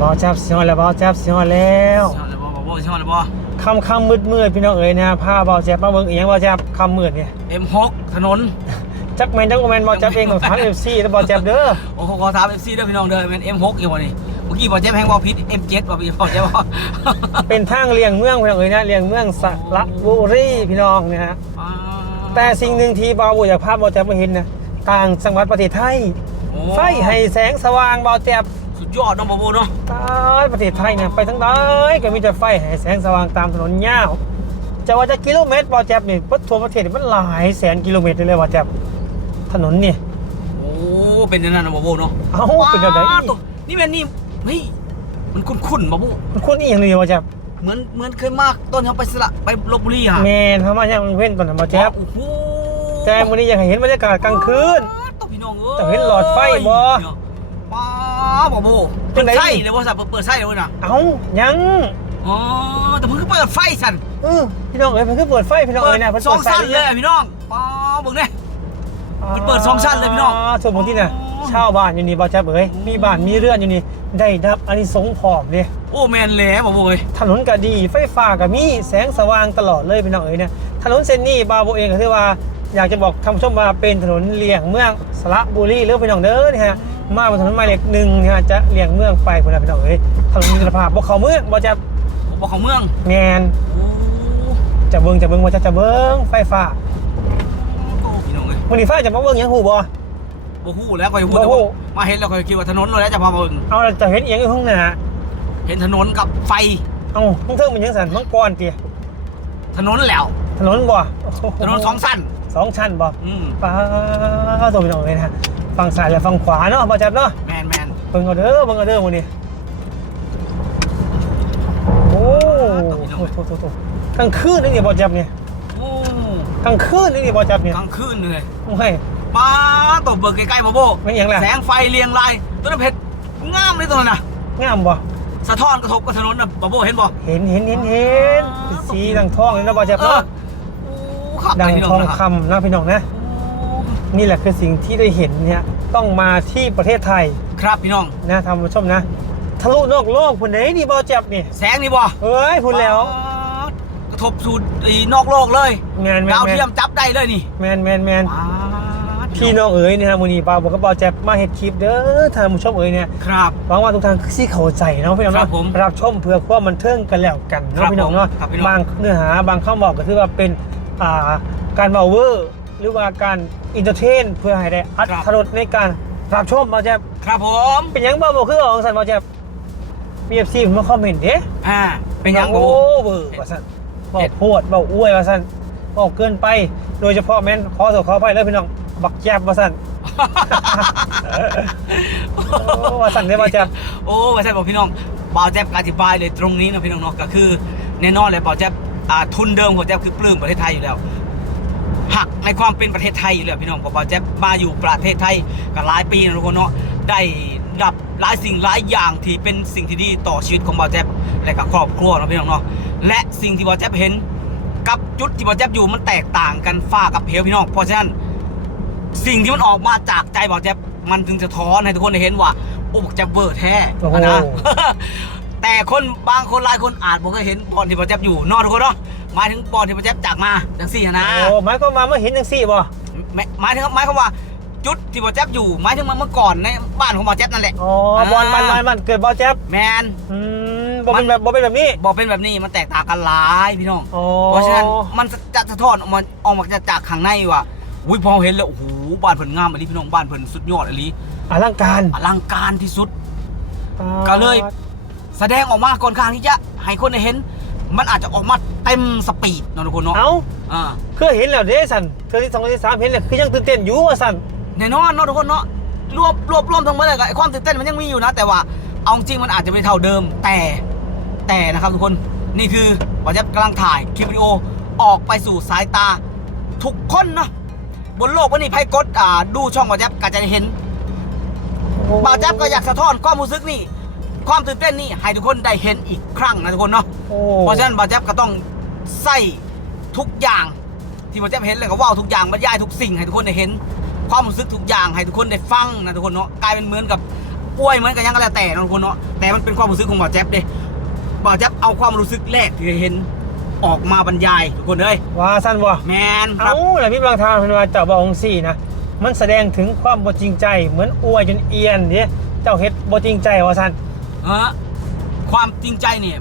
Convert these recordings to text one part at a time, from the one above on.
บอจับสิฮอดแล้วบอจับสิฮอดแล้วชอบเลยบ่บ่บ่ชอบเลยบ่คำคำมืดมืดๆพี่น้องเอ๋ยนะพาบอจับมาเบิ่งอีหยังบอจับคำมืดเนี่ย M6 ถนน จักแมนจักบ่แมนบอจับเองต้องถามเอฟซีแล้วบอจับเด้อโอ้โหขอถาม FC เด้อพี่น้องเด้อเป็น M6 อยู่บ่นี่เมื่อกี้บ่แจ๊บแฮงบ่ผิด M7 บ่พี่บ่แจ๊บบ่เป็นทางเลี่ยงเมืองพี่น้องเอ๋ยนะเลี่ยงเมืองสระบุรีพี่น้องนะฮะอ่าแต่สิ่งหนึ่งที่บออยากภาพบอจับมาเห็นนะต่างจังหวัดประเทศไทย โอ้ไฟให้แสงสว่างบอจับสุด ยอดเนาะบ่บ่เนาะตายประเทศไทยเนี่ยไปทั้งใดก็มีแต่ไฟให้แสงสว่างตามถนนยาวจะว่าจะกิโลเมตรบอจับนี่ทั่วประเทศนี่มันหลายแสนกิโลเมตรเลยบอจับถนนนี่โอ้เป็นอย่างนั้นนะบ่บ่เนาะเอ้าเป็นจังไดว้าวตัวนี่แม่นนี่เฮ้ยมันคุ้นๆบ่บ่มันคนอีหยังเลยบอจับเหมือนเหมือนเคยมากตอนเขาไปสระไปลบบุรีอะแมนเขามาเนี่ยมันเว้นตอนนั้นบอจับโอ้โหแต่วันนี้อยากให้เห็นบรรยากาศกลางคืนต้องพี่น้องเอ้ยแต่เห็นหลอดไฟบ่ ป้าบ่บ่เป็เปินดไงไส้เลยว่าสับเปิดไส้เลยน่ะเอ้ายังอ๋อแต่เพิ่งเปิดไฟสั่นเออพี่น้องเอ้ยเพิ่นคือเปิดไฟพี่น้องเอ้ยนะเพิ่นสองเปิดไฟสั้นเลยอะพี่น้องป้าเบิ่งเนี่ยเพิ่นเปิดสองชั้นเลยพี่น้องส่วนบางที่น่ะชาวบ้านอยู่นี่บอจับเอ้ยมีบ้านมีเรือนอยู่นี่ ได้รับอันนี้สงส์พร้อมเนี่ยโอ้แมนแหล้วบ่บ่เอ้ยถนนก็ดี ไฟฟ้าก็มี แสงสว่างตลอดเลยพี่น้องเอ๋ยเนี่ย ถนนเส้นนี้บาโบเองก็คือว่า อยากจะบอกท่านผู้ชมว่าเป็นถนนเลี่ยงเมืองสระบุรีหรือพี่น้องเด้อนี่ฮะ มาบนถนนหมายเลขหนึ่งเนี่ยจะเลี่ยงเมืองไปพุ่นนะพี่น้องเอ๋ยถนนมีคุณภาพบ่เข้าเมืองบ่จะบ่ของเมืองแมนโอ้จะเบิ่งจะเบิ่งว่าจะจะเบิ่งไฟฟ้าโอ้พี่น้องเอ้ยมื้อนี้ไฟจะมาเบิ่งหยังฮู้บ่บ่ฮู้แล้วค่อยฮู้บ่แต่ฮู้ว่ามาเห็นแล้วค่อยคิดว่าถนนเลยแล้วจะพามาเบิ่งเอาแล้วจะเห็นอีหยังอยู่ข้างหน้าเห็นถนนกับไฟเอ้าข้างเทิงมันยังสั่นมังกรติถนนแล้วถนนบ่โอ้โหถนนสองสั้นสองชั้นบ่อืมป้าตัวพี่น้องเลยนะฮะ ฝั่งซ้ายและฝั่งขวาเนาะบ่จับเนาะแมนแมนเบิ่งเอาเด้อเบิ่งเอาเด้อมื้อนี้โอ้โหโถโถโถกลางคืนนี่นี่บ่จับเนี่ยโอ้กลางคืนนี่นี่บ่จับเนี่ยกลางคืนเลยโอ้ยป้าตบเบิกใกล้ๆมาโบไม่หยังล่ะแสงไฟเรียงรายต้นเพชรงามเลยตัวนั้นน่ะงามบ่สะท้อนกระทบกับถนนน่ะบาโบเห็นบ่เห็นเห็นเห็นเห็นสีดังทองเลยนะบ่จับเออเนาะโอ้ขับดังไปพี่น้ทองนะครับคำนะพี่น้องนะ นี่แหละคือสิ่งที่ได้เห็นเนี่ยต้องมาที่ประเทศไทยครับพี่น้องนะท่านผู้ชมนะ ทะลุนอกโลกพุ่นไหนนี่บ่จับนี่แสงนี่บ่เฮ้ยพุ่นแล้วป๊าดกระทบสู่ไอ้นอกโลกเลยแมนแมนดาวแมนเทียมจับได้เลยนี่แมนแมนแมนป๊าดพี่น้องเอ๋ยเนี่ยฮะมูนีปาบอกกับเบาแจ็บมาเห็ดคลิปเด้อท่านผู้ชมเอ๋ยเนี่ยครับหวังว่าทุกท่านคือสิเข้าใจเนาะพี่น้องครัเนาะบผมรับชมเพื่อความบันเทิงกันแล้วกันครัเนาะบพี่น้องเนาะผมครับพี่น้องบางเนื้อหาบางข้อบอกก็คือว่าเป็นอ่าการเบาเวอร์ หรือว่าการอินเตอร์เทน เพื่อให้ได้อัดถรสในการรับชมเบาแจ็บครับผมเป็นหยังเบาบอกคือของสันเบาแจ็บมีเอฟซีมาคอมเมนต์เด้อ่าเป็นยังบ่โอ้โบเบอร์ว่าสันบอกโพดบอกอวยว่าสันบอกเกินไปโดยเฉพาะแม่นขอโทษขออภัยเลยพี่น้องบักแจ็บว่าสันโอ้ว่าสั่นได้บ่จ๊ะโอ้ไม่ใช่บอกพี่น้องบ่าวแจ๊บอธิบายเลยตรงนี้นะพี่น้องเนาะก็คือแน่นอนเลยบ่าวแจ๊บอ่าทุนเดิมของแจ๊บคือปลื้มประเทศไทยอยู่แล้ว หักในความเป็นประเทศไทยอยู่แล้วพี่น้องเพราะบ่าวแจ๊บมาอยู่ประเทศไทยกันหลายปีนะทุกคนเนาะได้รับหลายสิ่งหลายอย่างที่เป็นสิ่งที่ดีต่อชีวิตของบ่าวแจ๊บและกับครอบครัวนะพี่น้องเนาะและสิ่งที่บ่าวแจ๊บเห็น กับจุดที่บ่าวแจ๊บอยู่มันแตกต่างกันฟ้ากับเหวพี่น้องเพราะฉะนั้นสิ่งที่มันออกมาจากใจบอแจ๊บมันถึงจะท้อนให้ทุกคนได้เห็นว่าโอ้บอแจ๊บเวอร์แท้นะ แต่คนบางคนหลายคนอาจบ่เคยเห็นบอลที่บอกแจ๊บอยู่เนอกทุกคนเนาะหมายถึงบอลที่บอกแจ๊บจากมาจังสี่นะโอ้หมายความว่าเมื่อเห็นจังซี่บ่หมายหมายถึงหมายความว่าจุดที่บอกแจ๊บอยู่หมายถึงมันเมื่อก่อนในบ้านของบอกแจ๊บนั่นแหละอ๋อบอลมันมันมันเกิดบอลแจ๊บแมนอืมบอลเป็นแบบบอลเป็นแบบนี้บอกเป็นแบบนี้มันแตกต่างกันหลายพี่น้องอ๋อเพราะฉะนั้นมันจะจะสะท้อนออกมาออกมาจากข้างในว่าอุ้ยพอเห็นแล้วโอ้โหบ้านเพิ่นงามอันนี้พี่น้องบ้านเพิ่นสุดยอดอันนี้อลังการอลังการที่สุดก็เลย แสดงออกมาก่อนข้างที่จะให้คนได้เห็น มันอาจจะออกมาเต็มสปีดเนาะทุกคนเนาะเอ้าอ่าคือเห็นแล้วเด้สันเธอที่สองที่สามเห็นแล้วคือยังตื่นเต้นอยู่ว่าสันแน่นอนเนาะทุกคนเนาะรวบรวบรวมทั้งหมดเลยก็ไอ้ความตื่นเต้นมันยังมีอยู่นะ แต่ว่าเอาจริงมันอาจจะไม่เท่าเดิมแต่แต่นะครับทุกคนนี่คือว่าจะกำลังถ่ายคลิปวิดีโอออกไปสู่สายตาทุกคนเนาะบนโลกวันนี้ไพ่กดอ่าดูช่องบาจับก็จะได้เห็นบ่าวแจ๊บก็อยากสะท้อนความรู้สึกนี่ ความตื่นเต้นนี่ให้ทุกคนได้เห็นอีกครั้งนะทุกคนเนาะโอ้เพราะฉะนั้นบ่าวแจ๊บก็ต้องใส่ทุกอย่างที่บ่าวแจ๊บเห็นเลยก็ว่าวทุกอย่างบรรยายทุกสิ่งให้ทุกคนได้เห็น ความรู้สึกทุกอย่างให้ทุกคนได้ฟังนะทุกคนเนาะกลายเป็นเหมือนกับป่วยเหมือนกันยังก็แล้วแต่เนาะทุกคนเนาะแต่มันเป็นความรู้สึกของบ่าวแจ๊บเด้บ่าวแจ๊บเอาความรู้สึกแรกที่เห็นออกมาบรรยายทุกคนเลยว่าสั้นบ่แมนครัเอ้าบแล้วพี่บางทางเพิ่นว่าเจ้าบ่องซี่นะมันแสดงถึงความบ่จริงใจเหมือนอวยจนเอียนเด้เจ้าเฮ็ดบ่จริงใจว่าซั่น เออความจริงใจเนี่ย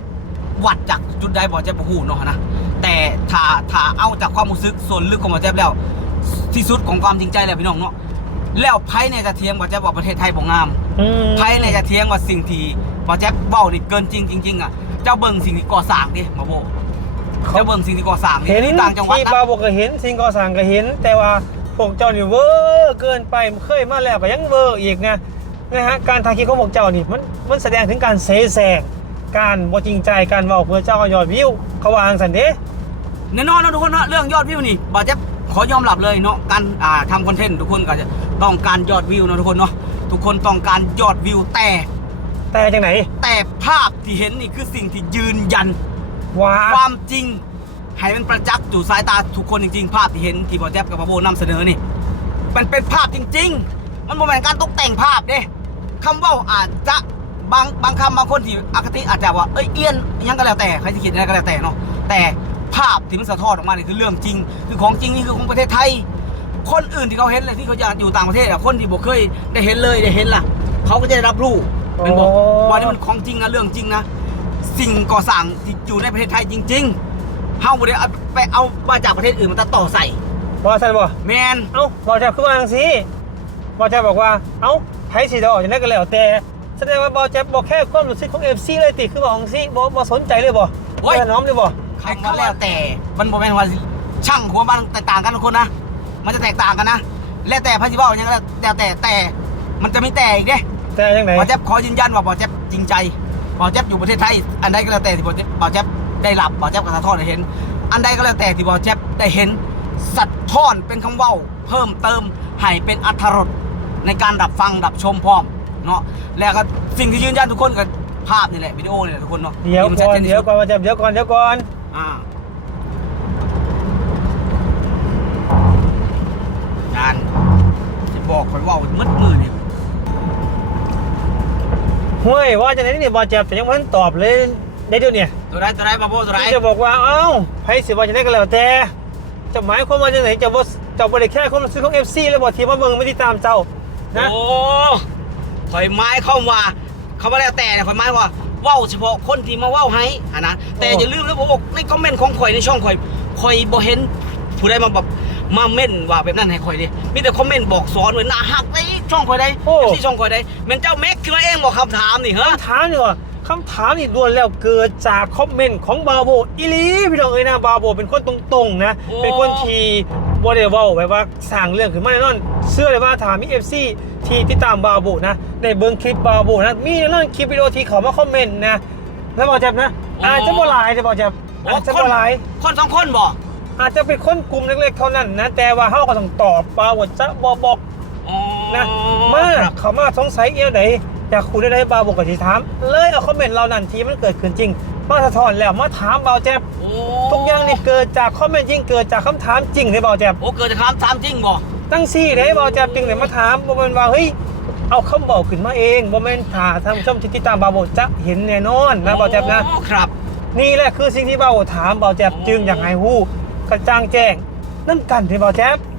วัดจากจุดใดบ่าวแจ๊บบ่ฮู้เนาะนะแต่ถ้าถ้าเอาจากความรู้สึกส่วนลึกของบ่าวแจ๊บแล้ว ที่สุดของความจริงใจแล้วพี่น้องเนาะแล้วไพ่เนี่ยจะเทียงบ่าวแจ๊บว่าประเทศไทยบ่งามอืมไพ่เนี่ยจะเทียงว่าสิ่งที่บ่าวแจ๊บเว้านี่เกินจริงจริงๆอะเจ้าเบิ่งสิ่งที่ก่อสร้างดิมาโบเจ้าเบิ่งสิ่งที่ก่อสร้างดิเห็นที่ต่างจังหวัดที่นะบาวบ่ก็เห็นสิ่งก่อสร้างก็เห็น แต่ว่าพวกเจ้านี่เวอร์เกินไปเคยมาแล้วก็ยังเวอร์อีกนะ นะฮะการถ่ายคลิปของพวกเจ้านี่มันมันแสดงถึงการเสแสร้งการบ่จริงใจการเว้าเพื่อเจ้ายอดวิวเขาว่าจังซั่นเด้แน่นอนนะทุกคนเนาะเรื่องยอดวิวนี่บอจะขอยอมรับเลยเนาะการอ่าทำคอนเทนต์ทุกคนก็จะต้องการยอดวิวเนาะทุกคนเนาะทุกคนต้องการยอดวิวแต่ แต่จังไหนแต่ภาพที่เห็นนี่คือสิ่งที่ยืนยันว่าความจริงให้มันประจักษ์อยู่สายตาทุกคนจริงๆ ภาพที่เห็นที่บอแจ๊บกับบอโบนำเสนอนี่มันเป็นภาพจริง ๆ มันบ่แม่นการตกแต่งภาพเด้ คำเว่าอาจจะบางบางคำบางคนที่อคติอาจจะว่าเอ้ยเอียนอิหยังก็แล้วแต่ใครจะคิดอะไรก็แล้วแต่เนาะแต่ภาพที่มันสะท้อนออกมานี่คือเรื่องจริง คือของจริงนี่คือของประเทศไทย คนอื่นที่เขาเห็นเลยที่เขาอยากอยู่ต่างประเทศอะคนที่บ่เคยได้เห็นเลยได้เห็นล่ะ เขาก็จะได้รับรู้เป็นบอกว่านี่มันของจริงนะเรื่องจริงนะสิ่งก่อสร้างที่อยู่ในประเทศไทยจริงๆเฮาบ่ได้เอาไปเอามาจากประเทศอื่นมาตัดต่อใส่ว่าซั่นบ่แมนเอ้าบอแจ๊บคือว่าจังซี่ บอแจ๊บบอกว่า เอ้าไผสิได้ออกจังได๋ก็แล้วแต่แสดงว่าบอแจ๊บบ่แค่ความรู้สึกของ FC เลยติคือบอกจังซี่บ่บ่สนใจเลยบ่บ่น้อมเลยบ่คำว่าแล้วแต่ มันบ่แม่นว่าช่างหัวมันแตกต่างกันทุกคนนะ มันจะแตกต่างกันนะ แล้วแต่พระสิเว้าอย่างนั้นแล้วแต่แต่ มันจะไม่แต่อีกเด้แต่จังไหนบอแจ๊บขอยืนยันว่าบอแจ๊บจริงใจบอแจ๊บอยู่ประเทศไทย อันใดก็แล้วแต่ที่บอแจ๊บบอแจ๊บได้รับบอแจ๊บกระสะท้อนได้เห็น อันใดก็แล้วแต่ที่บอแจ๊บได้เห็นสัตว์ท้อนเป็นคำเว้า เพิ่มเติม ให้เป็นอัธรสในการรับฟังรับชมพร้อมเนาะแล้วก็สิ่งที่ยืนยันทุกคนกับภาพนี่แหละวิดีโอนี่แหละทุกคนเนาะเดี๋ยวที่มัก่อนชัจที่เดี๋ยวสุก่อนบอแจ๊บเดี๋ยวก่อนเดี๋ยวก่อนอ่าการจะบอกคอยเว่ามืดมือเนี่ยห้วยว่าจังไหนนี่บอแจ๊บแต่ยังบ่ทันตอบเลยได้เดี๋ยวเนี่ยตัวไรตัวไรบาโบตัวไรจะบอกว่าเอ้าไผสิว่าจังได๋ก็แล้วแต่จะหมายความว่าจังไหนจะบ่ จะบ่ได้แค่ความรู้สึกของ FC เลยบ่ที่มาเบิ่งไม่ติดตามเจ้านะโอ้ข่อยไม้เข้ามาเขาไม่แล้วแต่เนี่ยข่อยไม้ว่าเว้าเฉพาะคนที่มาเว้าให้อะนะแต่อย่าลืมนะผมบอกในคอมเมนต์ของข่อยในช่องข่อยข่อยบ่เห็นผู้ใดมาแบบมาเม่นว่าแบบนั้นให้ข่อยดิมีแต่คอมเมนต์บอกสอนเหมือนน่าหักในช่องข่อยได้ที่ช่องข่อยได้แม่นเจ้าแม็กขึ้นมาเองบอกคำถามนี่เหรอคำถามนี่ว่าคำถามนี่ล้วนแล้วเกิดจากคอมเมนต์ของบาโบอีหลีพี่น้องเอ้ยนะบาโบเป็นคนตรงๆนะเป็นคนที่ บ่ได้เว้าแบบว่าสร้างเรื่องขึ้นมาแน่นอน เชื่อเลยว่าถามมี FC ที่ติดตามบาโบนะในเบิ่งคลิปบาโบนะมีแน่นอนคลิปวิดีโอที่เขามาคอมเมนต์นะแล้วบอกแจ๊บนะอาจจะบ่หลายจะบอกแจ๊บอาจจะบ่หลาย คนสองคนบอกอาจจะเป็นคนกลุ่มเล็กๆเท่านั้นนะแต่ว่าเฮาก็ต้องตอบปาว่าจะบอบอกอ๋อนะมาเขามาสงสัยเอียวไหนอยากคุยได้ได้บาบอกกับสิถามเลยเอาคอมเมนต์เรานั่นทีมันเกิดขึ้นจริง มาสะท้อนแล้วมาถามเบาแจ๊บโอ้ทุกอย่างนี่เกิดจากคอมเมนต์จริงเกิดจากคำถามจริงเลยเบาแจ๊บโอ้เกิดจากคำถามจริงบอกตั้งซี่เลยเบาแจ๊บจริงเลยมาถามบ่แม่นว่าเฮ้ยเอาคำบอกขึ้นมาเองบ่แม่นถ่าทำชมที่ติดตามบาบอกจะเห็นแน่นอนนะเบาแจ๊บนะ โอ้ครับ นี่แหละคือสิ่งที่เบาถามเบาแจ๊บจึงอยากให้ฮู้กระจ่างแจ้งนั่นกันที่เบาแจ๊บโอ้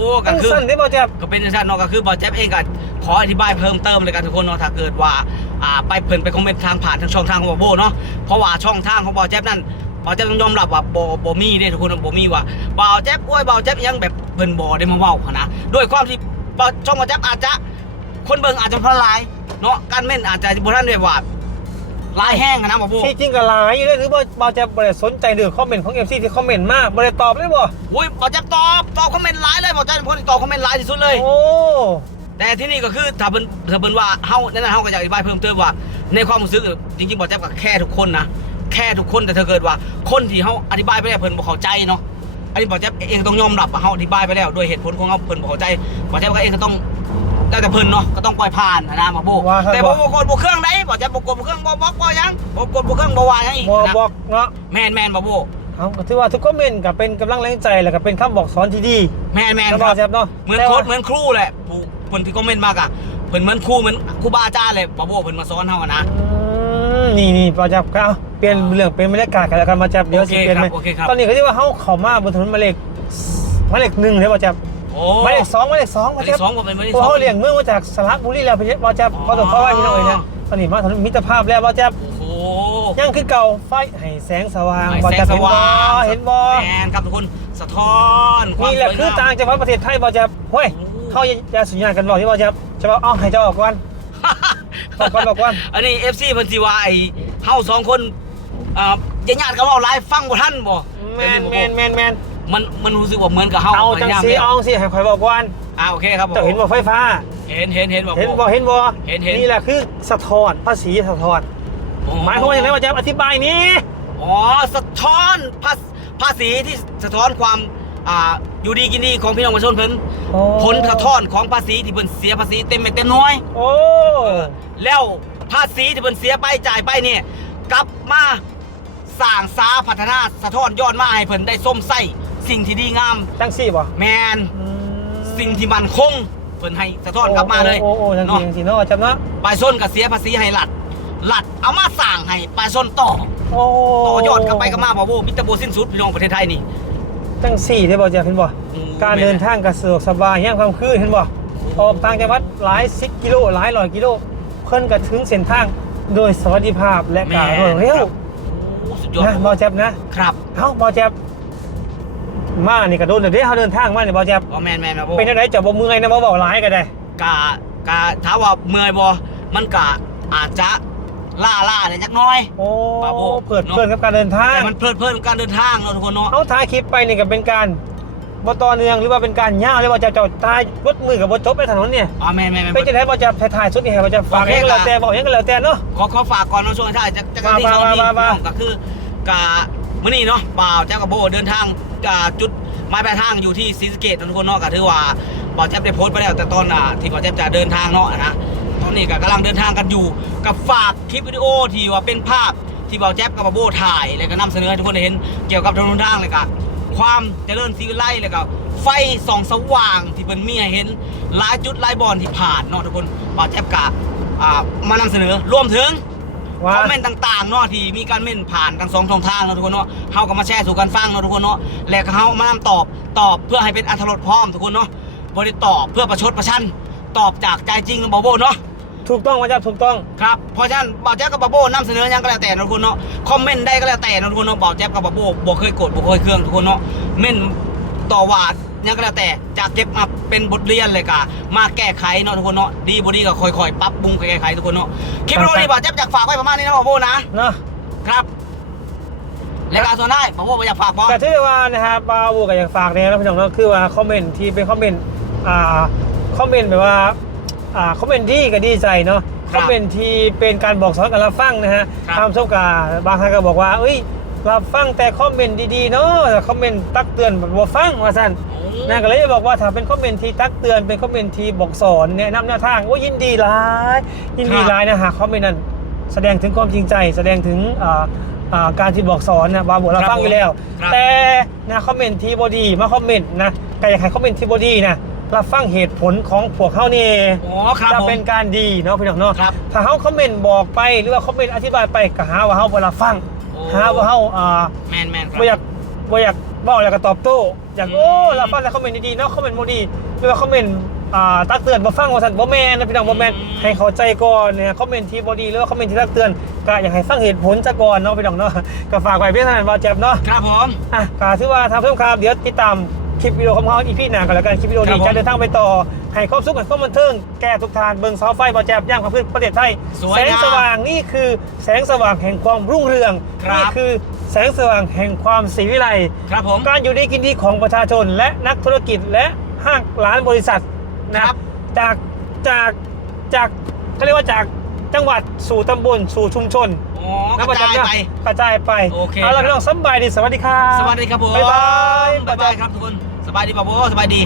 ก็ตั้งคือสั้นที่เบาแจ๊บก็เป็นชั้นเนาะก็คือบอแจ๊บเองก็ขออธิบายเพิ่มเติมเลยกันทุกคนเนาะถ้าเกิดว่าอ่าไปเพิ่นไปคอมเมนต์ทางผ่านทางช่องทางของบอโบเนาะเพราะว่าช่องทางของบอแจ๊บนั่นบอแจ๊บต้องยอมรับว่าบอบมีเด้ทุกคนบอมีว่าบอแจ๊บโอ้ยบอแจ๊บยังแบบเพิ่นบอได้มาเว้าหั้นนะด้วยความที่บอช่องบอแจ๊บอาจจะคนเบิ่งอาจจะพลายเนาะการเม่นอาจจะบ่ทันได้ว่า ลายแห้งอะนะบอโบที่จริงก็หลายอยู่เลยหรือว่าเบาแจ๊บบริสนใจเรื่องคอมเมนต์ของ MC ที่คอมเมนต์มากบริตอบเลยบ่อุ้ยบอแจ๊บตอบตอบคอมเมนต์หลายเลยบอแจ๊บเป็นคนที่ตอบคอมเมนต์หลายที่สุดเลย โอ้แต่ที่นี่ก็คือถ้าเป็นถ้าเป็นว่าเฮานั่นนะเฮาก็อยากอธิบายเพิ่มเติมว่า ในความรู้สึกจริงๆบอกแจ๊บกับแค่ทุกคนนะแค่ทุกคนแต่ถ้าเกิดว่า คนที่เฮาอธิบายไปแล้วเพิ่นบ่เข้าใจเนาะอันนี้บอกแจ๊บเองต้องยอมรับว่าเฮาอธิบายไปแล้วด้วยเหตุผลของเฮาเพิ่นบ่เข้าใจบอกแจ๊บก็เองก็ต้อง แล้วแต่เพิ่นเนาะก็ต้องปล่อยผ่านนะนะมาโบแต่บ่บ่กดบ่เครื่องได้บอกแจ๊บบ่กดบ่เครื่องบ่บล็อกบ่หยังบ่กดบ่เครื่องบ่ว่าหยังอีกบอนะบอกเนาะแม่นแม่นบ่โบเอาก็ถือว่าทุกคอมเมนต์ก็เป็นกำลังแรงใจแล้วก็เป็นคำบอกสอนที่ดีแม่นแม่นนะคบอรับแจ๊บเนาะเหมือนแต่โค้ว่าดเหมือนครูแหละผู้คนที่คอมเมนต์มากอะเพิ่นเหมือนครูเหมือนครูบาอาจารย์เลยบาโบเพิ่นมาสอนเฮาอะนะอืมนี่นี่บอจับก็เอาเปลี่ยนเรื่องเป็นบรรยากาศกันแล้วกันมาจับเดี๋ยวสิโอเคเปลี่ยนไหมครับโอเคครับ ตอนนี้เขาเรียกว่าเขาเข้ามาบนถนนหมายเลขหมายเลขหนึ่งเลยบอจับ โอ้หมายเลขสองหมายเลขสองหบอมายเลจัขบสองบ่เป็นหมายเลขเพราะสองเขาเลี้ยงเมืองมาจากสระบุรีแล้วบอจับพอตกเข้าไว้พี่น้องเอ้ยนะตอนนี้มาถนนมิตรภาพแล้วบอจับโอ้โหยังคือเก่าไฟให้แสงสว่างให้บอแสจังบสเห็นบว่าองเห็นบอแมนครับทุกคนสะท้อนความนี่แหละสวยคืองามต่างจังหวัดประเทศไทยบอจับเฮ้ยเขาจะสัญญาณกันบอกที่บอจับจะบอกเอ้าให้เจ้าออกก่อนบอกก่อนบอกก่อนอันนี้ FC เพิ่นสิว่าไอ้เฮาสองคนอ่าญาติๆกันเว้าหลายฟังบ่ทันบ่แมนแมนแมนแมน มันมันรู้สึกว่าเหมือนกับเฮาเอาจังสีเอาจังสีให้คอยบอกก่อนอ่าโอเคครับผมเจ้าเห็นบ่ไฟฟ้า เห็นเห็นเห็นบ่เห็นบ่เห็นบ่เห็นเห็นนี่แหละคือสะท้อนภาษีสะท้อนโอ้หมายความว่าอย่างไรว่าจะอธิบายนี้อ๋อสะท้อนภาษภาษีที่สะท้อนความอ่าอยู่ดีกินดีของพี่น้องประชาชนเพิ่นโอ้ผลสะท้อนของภาษีที่เพิ่นเสียภาษีเต็มเม็ดเต็มน้อย โอ้แล้วภาษีที่เพิ่นเสียไปจ่ายไปเนี่ยกลับมาสร้างสาพัฒนาสะท้อนย้อนมาให้เพิ่นได้ส้มไส้ สิ่งที่ดีงามจังสี่บ่แมนสิ่งที่มันคงเพิ่นให้สะท้อนกลับมาเลยโอ้โอ้โอ้จังสี่เนาะจังสี่เนาะจำเนาะปลายส้นก็เสียภาษีให้รัฐรัฐเอามาสร้างให้ปลายส้นต่อโอ้ต่อยอดกลับไปกลับมาบ่าวมิตรโบสิ้นสุดพี่น้องประเทศไทยนี่จังสี่ได้บ่จะเห็นบ่อืมการเดินทางก็สะดวกสบายย่างความคืนเห็นบ่ออกต่างจังหวัดหลายสิบกิโลหลายร้อยกิโลเพิ่นก็ถึงเส้นทางโดยสวัสดิภาพและการรวดเร็วโอ้สุดยอดนะบ่แจ็บนะครับเอ้าบ่แจ็บ มานี่ก็โดนเดี๋ยวเด้เขาเดินทางมานี่บ่แจ็บอ๋อแมนแมนครับเป็นอะไรจะบ่เมื่อยนะบ่เบาหลายก็ได้กะกะถามว่าเมื่อยบ่มันกะอาจจะล่าล่าเนี่ยจักหน้อยโอ้ปาโบเปิดเนอะเปิดกับการเดินทางแต่มันเพลิดเพลินกับการเดินทางเนาะทุกคนเนาะเอาท้ายคลิปไปนี่ก็เป็นการบ่ต่อเนื่องหรือว่าเป็นการย่าวหรือว่าจะจะตายรถมือกับบ่จบในถนนเนี่ยอ๋อแมนแมนแมนเป็นจะได้บ่จะถ่ายๆสุดนี่ให้บ่จะฝากโอเคให้ก็แล้วค่ะแต่บอกหยังก็แล้วแต่เนาะขอขอฝากก่อนเนาะช่วงท้ายจะจะกันที่มาเขาที่มามามาน้องก็คือกะมื้อนี้เนาะบ่าวแจ๊บกับโบเดินทาง จุดหมายปลายทางอยู่ที่ศรีสะเกษทุกคนเนาะก็ถือว่าบ่าวแจ๊บได้โพสต์ไปแล้ว แต่ตอนน่ะที่บ่าวแจ๊บจะเดินทางเนาะนะตอนนี้ก็กำลังเดินทางกันอยู่กับฝากคลิปวิดีโอที่ว่าเป็นภาพที่บ่าวแจ๊บกับบาโบถ่ายแล้วก็นำเสนอให้ทุกคนได้เห็นเกี่ยวกับถนนทางเลยก็ความเจริญศรีวิไลแล้วก็ไฟส่องสว่างที่เพิ่นมีให้เห็นหลายจุดหลายบอนที่ผ่านเนาะทุกคนบ่าวแจ๊บกะอ่ามานำเสนอรวมถึง ว่าคอมเมนต์ต่างๆเนาะที่มีการเม่นผ่านทั้งสองช่องทางเนาะทุกคนเนาะเฮาก็มาแชร์สู่กันฟังเนาะทุกคนเนาะแล้วก็เฮามานำตอบตอบเพื่อให้เป็นอรรถรสพร้อมทุกคนเนาะบ่ได้ตอบเพื่อประชดประชันตอบจากใจจริงของบาโบเนาะ ถูกต้องว่าจะถูกต้อง ครับเพราะฉะนั้นบ่าวแจ๊บกับบาโบนำเสนอหยังก็แล้วแต่เนาะทุกคนเนาะคอมเมนต์ได้ก็แล้วแต่เนาะทุกคนเนาะบ่าวแจ๊บกับบาโบบ่เคยโกรธบ่เคยเคืองทุกคนเนาะเม่นต่อว่า หยังก็แล้วแต่จะเก็บมาเป็นบทเรียนเลยกะมาแก้ไขเนาะทุกคนเนาะดีบ่ดีก็ค่อยๆปรับปรุงแก้ไขทุกคนเนาะคลิปวิดีโอนี้บ่าวแจ๊บอยากฝากไว้ประมาณนี้นะบาโบนะเนาะครับรายการส่วนได้ผมว่าอยากฝากบอลแต่ที่ว่านะครับบาวูก็อยากฝากเนี่ยนะพี่น้องเนาะคือว่าคอมเมนต์ที่เป็นคอมเมนต์อ่าคอมเมนต์แบบว่าอ่าคอมเมนต์ดีก็ดีใจเนาะคอมเมนต์ที่เป็นการบอกสอนกันรับฟังนะฮะทำชมกาบางท่านก็บอกว่าเอ้ย รับฟังแต่คอมเมนต์ดีๆเนาะแต่คอมเมนต์ตักเตือนแบบบ่ฟังว่าซั่นนั่นก็เลยบอกว่าถ้าเป็นคอมเมนต์ที่ตักเตือนเป็นคอมเมนต์ที่บอกสอนแนะนำแนวทางโอ้ยินดีหลายยินดีหลายนะหากคอมเมนต์นั้นแสดงถึงความจริงใจ แสดงถึงอ่าอ่าการที่บอกสอนนะบาบอกเราฟังอยู่แล้วครับแต่นะคอมเมนต์ที่บอดีมาคอมเมนต์นะก็อยากให้คอมเมนต์ที่บอดีนะรับฟังเหตุผลของพวกเขานี่อ๋อครับจะผมเป็นการดีเนาะพี่น้องเนาะครับถ้าเขาคอมเมนต์บอกไปหรือว่าคอมเมนต์อธิบายไปก็หาว่าเขาบ่รับฟังโอ้ หาว่าเขาอ่าแมนแมนครับ บ่อยากบ่อยากบอกอยากจะตอบโต้อยากอืม โอ้เราฟังแล้วคอมเมนต์ดีๆเนาะคอมเมนต์โมดีหรือว่าคอมเมนต์อ่าตักเตือนบ่ฟังว่าสั่นบ่แม่นนะพี่น้องบ่แม่นให้เข้าใจก่อนเนี่ยคอมเมนต์ที่บ่ดีหรือว่าคอมเมนต์ที่ตักเตือนก็อยากให้ฟังเหตุผลซะก่อนเนาะพี่น้องเนาะก็ฝากไว้เพียงเท่านั้นบ่เจ็บเนาะ ครับผม อะก็ถือว่าทางเพิ่มครับ เดี๋ยวติดตามคลิปวิดีโอของเขาอีพีหน้ากันแล้วกัน คลิปวิดีโอครันี้บผม จะเดินทางไปต่อ ให้ความสุขกับความบันเทิงแก่ทุกทานเบิ่งเสาไฟบ่แจ็บย่างความพื้นประเทศไทยสวยแสงงามสว่างนี่คือแสงสว่างแห่งความรุ่งเรืองครับ นี่คือแสงสว่างแห่งความศรีวิไลครับผม การอยู่ดีกินดีของประชาชน และนักธุรกิจและห้างร้านบริษัทนะครับ จากจากจากเขาเรียกว่าจากจังหวัดสู่ตำบลสู่ชุมชนอ๋อกระจายไป กระจายไปโอเคเอาละพี่น้องสำบายดีสวัสดีครับสวัสดีครับผมบ๊ายบาย บ๊ายบายครับทุกคน สบายดีป่ะโบสบายดี